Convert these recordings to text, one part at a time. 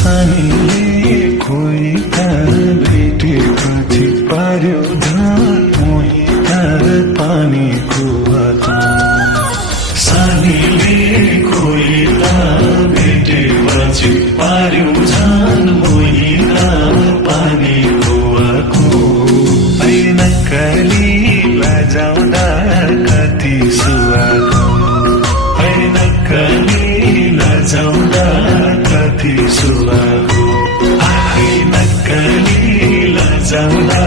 सानीले कोही त भेटेपछि पार्यो धान मोहित पानी कुवाको सानीले कोही त भेटेपछि पार्यो धान मोहित पानी कुवाको नक्कली लजाउँदा कति सुहाको नक्कली लजाउँदा कति सुहाको नक्कली लजाउँदा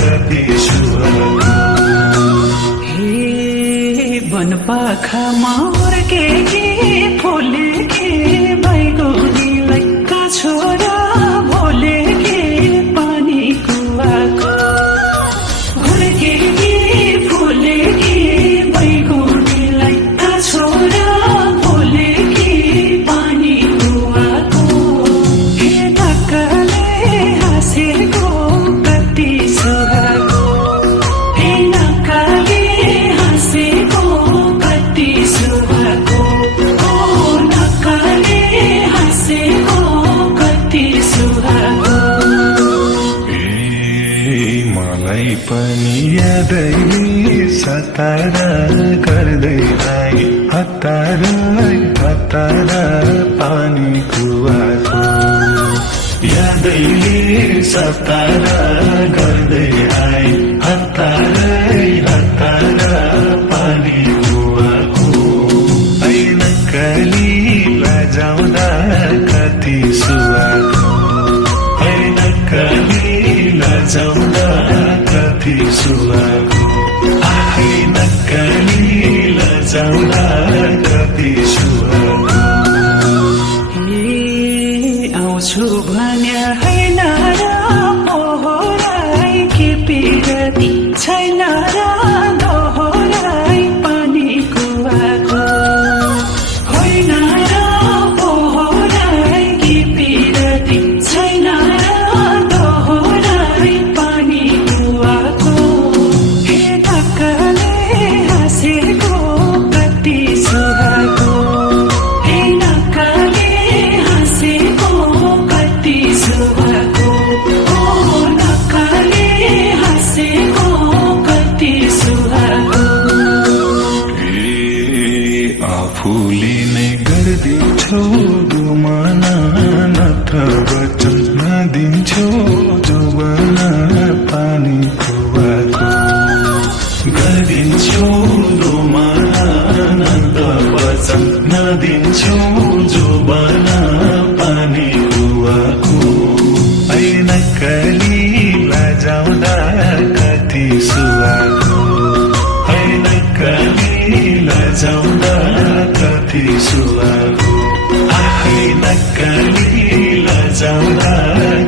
कति सुहाको हे वनपाखामा हुर्केकी फुलेकी बैगुनीलाई काछोरा भोलेकी पानी कुवाको हुर्केकी फुलेकी बैगुनीलाई काछोरा भोलेकी पानी कुवाको हे नक्कले हाँसेको कति सुहाको हे नक्कले हाँसेको कति सुहाको ओ नक्कले हाँसेको कति सुहाको मलाई पनि यादै सतारा गर्दै आए हतारा हतारा पानी कुवाको यादैले सतारा गर्दै आए हतारा हतारा पानी कुवाको नक्कली लजाउँदा कति सुहाको नक्कली लजाउँदा कति सुहाको नक्कली लजाउँदा कति सुहाको आउँछु भन्या होइन र पोहोराई के पिरती छैन र दोहोराई पानी कुवाको होइन र पोहोराई के पिरती छैन र दोहोराई पानी कुवाको हे नक्कले हाँसेको कति सुहाको हे नक्कले हाँसेको कति सुहाको ओ नक्कले हाँसेको कति सुहाको आफूले नै गरिदिन्छौ दुमना नत्र वचन नदिन्छौ जोबना पानी कुवाको गरिदिन्छौ दुमना नत्र वचन नदिन्छौ जोबना पानी कुवाको नक्कली लजाउँदा कति सुहाको नक्कली लजाउँदा कति सुहाको नक्कली लजाउँदा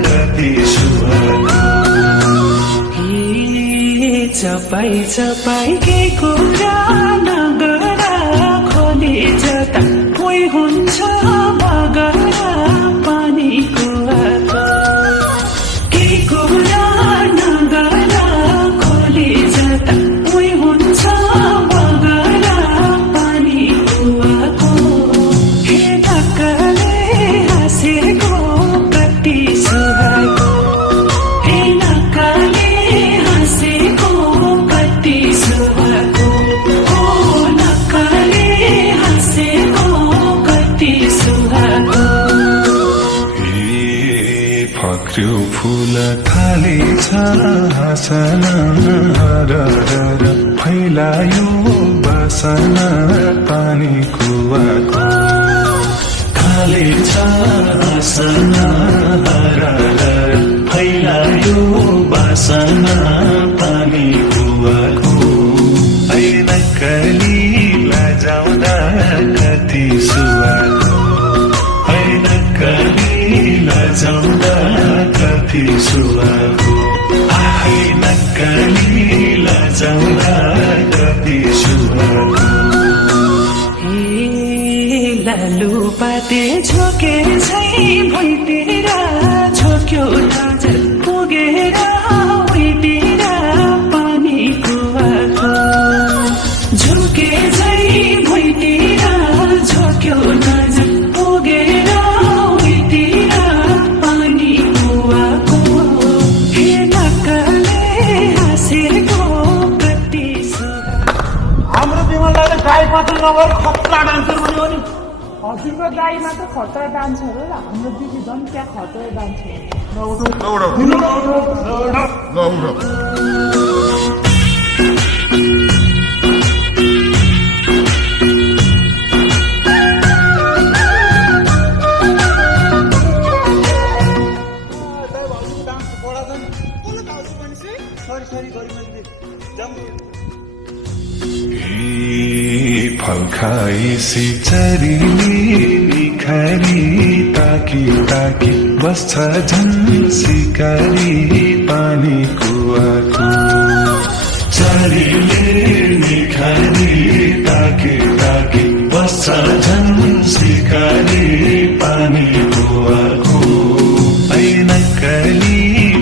कति सुहाको चपाई चपाई के कुरा नगरा खोले जता कोही हुन्छ बगरा पानी कुवाको के कुरा नगरा खोले जता कोही हुन्छ बगरा पानी कुवाको हे नक्कले हाँसेको कति सुहाको हे नक्कले हाँसेको कति सुहाको ओ नक्कले हाँसेको कति सुहाको फक्र्यो फुल थालेछ हाँसना हरर फैलायो बसना पानी कुवाको थालेछ हाँसना हरर फैलायो बसना पानी कुवाको नक्कली लजाउँदा कति सुहाको नक्कली लजाउँदा कति सुहाको नक्कली लजाउँदा कति सुहाको लालु पाते झोके झै भुइँतिर झोक्यो नजर पुगेर भुइँतिर पानी कुवाको झोके झै भुइँतिर झोक्यो नजर पुगेर भुइँतिर हाँसेको कति सुहाएको। हाम्रो विमललाई गाई मात्र नभएर खतरा डान्सर बन्यो नि। हजुरको गाई मात्र खतरा डान्सर हो र हाम्रो दिदी झन् त्यहाँ खतरा डान्सर हो। फल्काएसी चरीले निखारी ताकी ताकी बस्छ झन् सिकारी पानी कुवाको। चरीले निखारी ताकी ताकी बस्छ झन् सिकारी पानी कुवाको। ऐनक्कली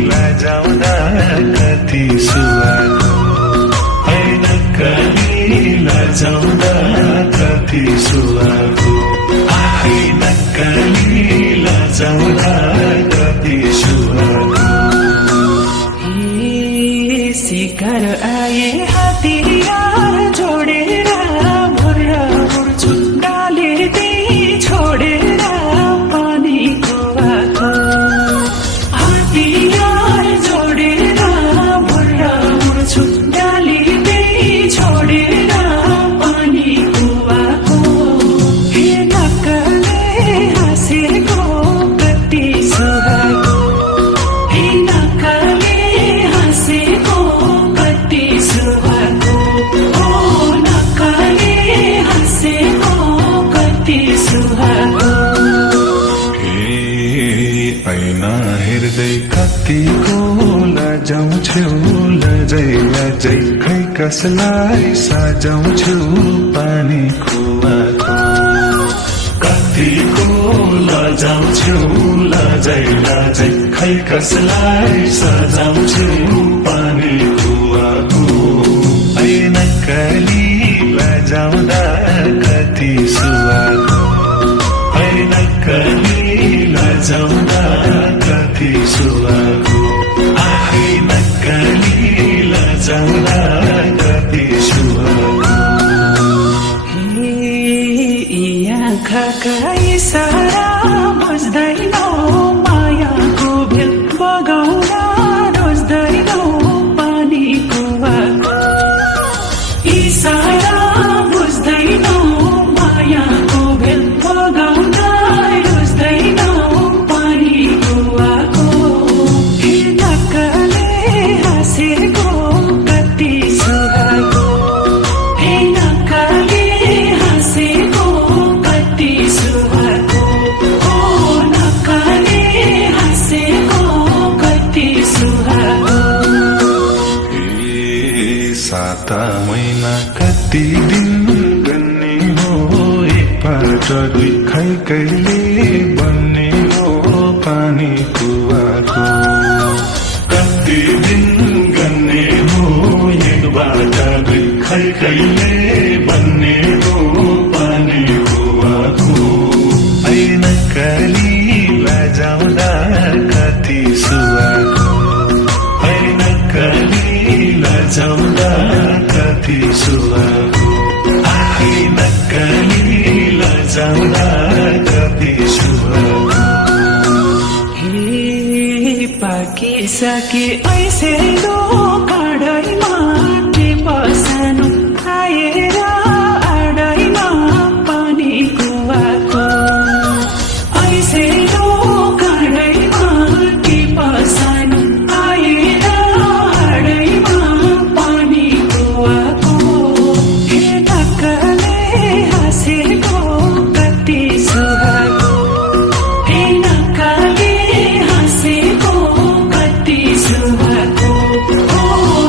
लजाउँदा कति सुहाएको। ऐनक्कली लजाउँदा कति सुहाएको। ऐनक्कली लजाउँदा कति सुहाएको। सिकार आए हतियार जोडेर भुर्र भुर्छु डाले त्यही छोडेर पानी कुवाको। हतियार जोडेर भुर्र भुर्छु डाले त्यही छोडेर पानी कुवाको। हे नक्कले हाँसेको कति सुहाएको। हे नक्कले हाँसेको कति सुहाएको। ओ नक्कले हाँसेको कति सुहाएको। ऐना हेर्दै कतिको लजाउँछौ लजै लजै खै कसलाई सजाउँछौ पानी कुवाको। कतिको लजाउँछौ लजै लजै खै कसलाई सजाउँछौ पानी कुवाको। ऐनक्कली लजाउँदा कति सुहाएको। ऐनक्कली लजाउँदा कति सुहाएको। ऐनक्कली लजाउँदा कति सुहाएको। आँखाका इसारा बुझ्दैनौ मायाको भेल बगाउन रोज्दैनौ पानी कुवाको। इसारा बुझ्दैनौ मायाको भेल बगाउन रोज्दैनौ पानी कुवाको। हे नक्कले हाँसेको कति सुहाएको। हे नक्कले हाँसेको कति सुहाएको। ओ नक्कले हाँसेको कति सुहाएको। साता महिना कति दिन गन्ने हो एकपल्ट दुई खै कहिले बन्ने हो पानी कुवाको। कति दिन गन्ने हो एकबाट दुई खै कहिले बन्ने हो पानी कुवाको। ऐनक्कली लजाउँदा कति सुहाएको। ऐनक्कली लजाउँदा कति सुहाएको। ऐनक्कली लजाउँदा कति सुहाएको। हे पाकिसके ऐसे लो काँडैमा बसानु आएर आडैमा पानी कुवाको। ऐसे लो काँडैमा बसानु आएर आडैमा पानी कुवाको। हे नक्कले हाँसेको कति सुहाएको। हे नक्कले हाँसेको कति सुहाएको। ओ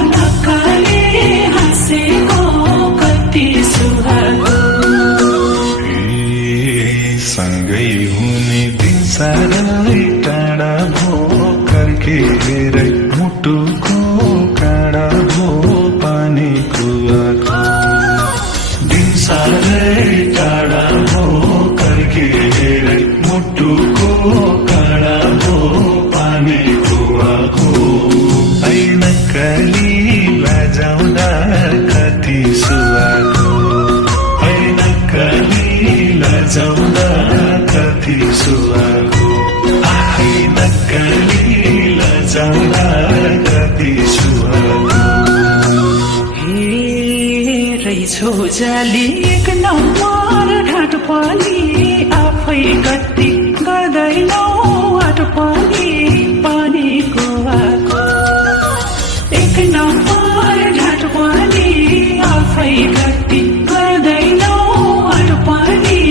लजाउँदा कति सुहाएको है नक्कली लजाउँदा कति सुहाएको है नक्कली लजाउँदा कति सुहाएको रहेछौ जाली एक नम्बर ढाँट पनि आफै गति गर्दैनौ आट पनि पानीको आको एक नम्बर ढाँट पनि आफै गति गर्दैनौ आट पनि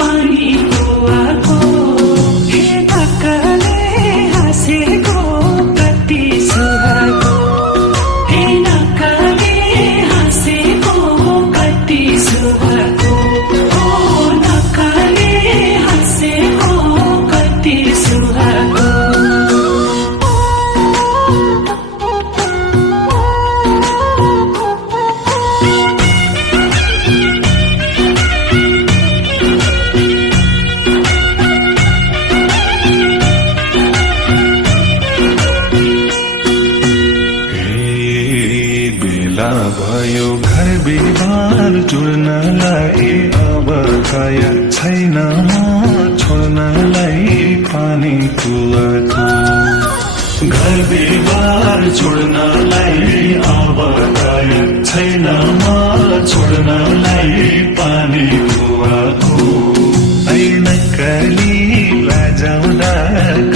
पानीको आको हे नक्कले हाँसेको कति सुहाएको हे नक्कले हाँसेको कति सुहाएको ओ नक्कले हाँसेको कति सुहाएको बेला भयो घर बिहार जुड्नलाई अब काया छैन म छोड्नलाई पानी कुवाको घर बिहार छोड्नलाई अब काया छैन म छोड्नलाई पानी कुवाको है नक्कली लजाउँदा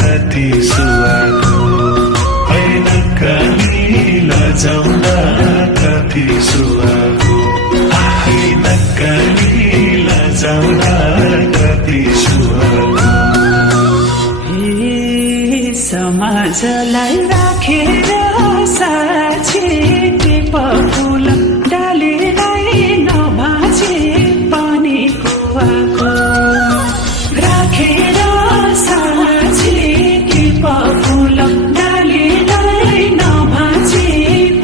कति सुहाएको है नक्कली लजाउँदा कति सुहाएको है नक्कली लजाउँदा कति सुहाएको समाजलाई राखेर साक्षी टिप फुल डालेलाई नभाचे पानी कुवाको राखेर साक्षी टिप फुल डालेलाई नभाचे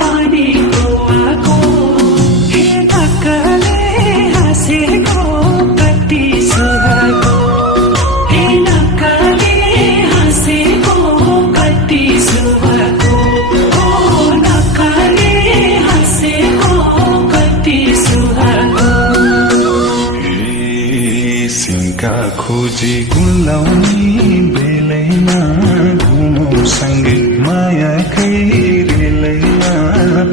पानी कुवाको हे नक्कले हाँसेको कति सुहाएको हे नक्कले हाँसेको कति सुहाएको ओ नक्कले हाँसेको कति सुहाएको सिंका खोजी गुलाउने बेलैमा घुमौ सँगै मायाकै रेलैमा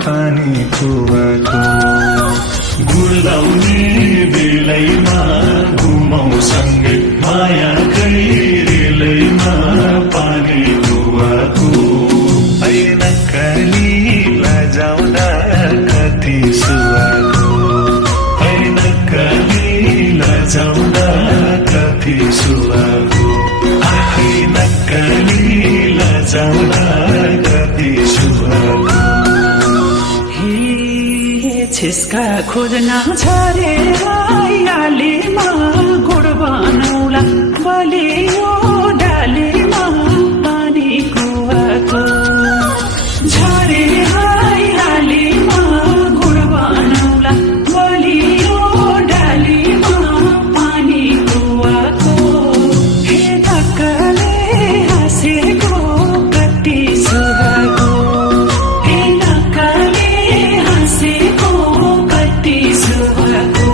पानी कुवाको गुलाउने बेलैमा घुमौ सँगै मायाकै रेलैमा पानी कुवाको है नक्कली लजाउँदा कति सुहाएको है नक्कली लजाउँदा कति सुहाएको है नक्कली लजाउँदा कति सुहाएको छिस्का खोज्न छरेर आलीमा गुड बनौला बलियो डालीमा पानी कुवाको झरे आलीमा गुड बनौला बलियो डालीमा पानी कुवाको हे नक्कले हाँसेको कति सुहाएको हे नक्कले हाँसेको कति सुहाएको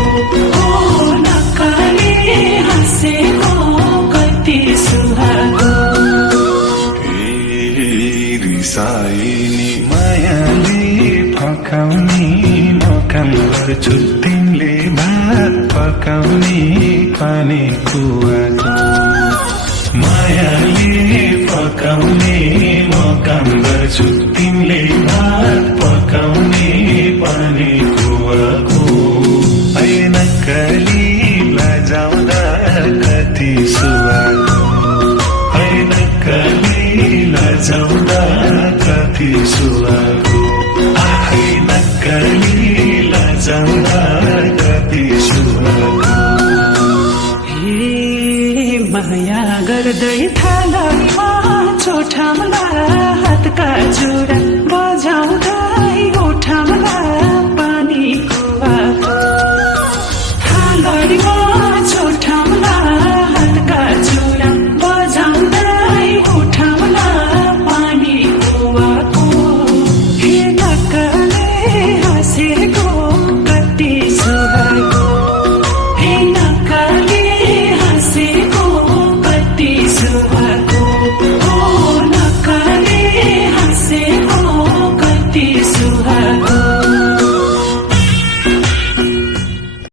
ओ नक्कले हाँसेको कति सुहाएको रिसाइनी मायाले फकाउने म काम गर्छु तिमीले भात पकाउने पानी कुवाको मायाले पकाउने म काम गर्छु तिमीले भात पकाउने पानी कुवाको है नक्कली लजाउँदा कति सुहाएको है नक्कली लजाउँदा कति सुहाएको है नक्कली लजाउँदा कति सुहाएको माया गर्दै था